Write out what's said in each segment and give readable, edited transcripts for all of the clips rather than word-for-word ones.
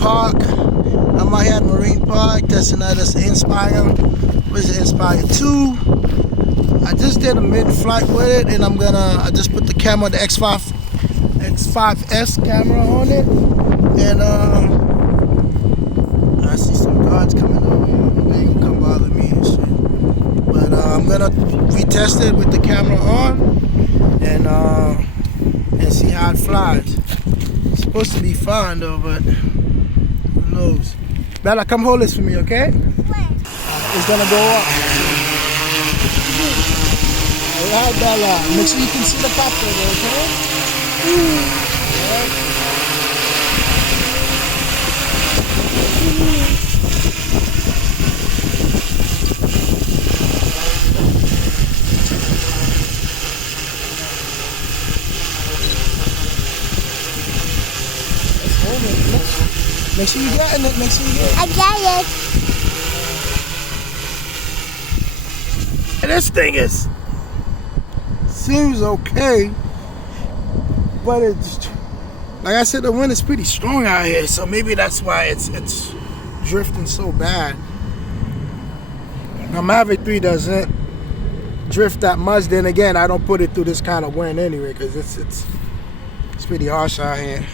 Park. I'm out here at Marine Park. That's another Inspire. What is it? Inspire 2. I just did a mid-flight with it, and I just put the camera, the X5S camera on it, and I see some guards coming over. They ain't gonna come bother me and shit. But I'm gonna retest it with the camera on, and see how it flies. It's supposed to be fine though, but who knows? Bella, come hold this for me, okay? It's gonna go up. Alright, Bella. Make sure you can see the copter there, okay? Alright. Let's hold it. Make sure you get in it. Make sure you get it. I got it. And this thing seems okay, but it's, like I said, the wind is pretty strong out here, so maybe that's why it's drifting so bad. Now Mavic 3 doesn't drift that much. Then again, I don't put it through this kind of wind anyway, because it's pretty harsh out here.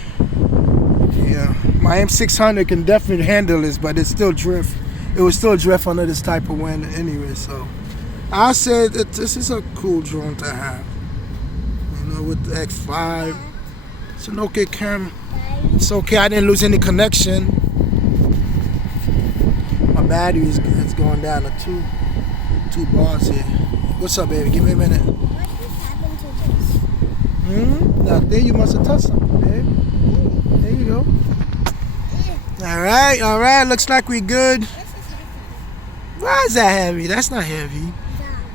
Yeah, my M600 can definitely handle this, but it still drift. It will still drift under this type of wind anyway. So I said that this is a cool drone to have. You know, with the X5, it's an okay camera. It's okay. I didn't lose any connection. My battery is going down to two bars here. What's up, baby? Give me a minute. What happened to this? Nothing. You must have touched something, babe. There you go. All right. Looks like we're good. Why is that heavy? That's not heavy.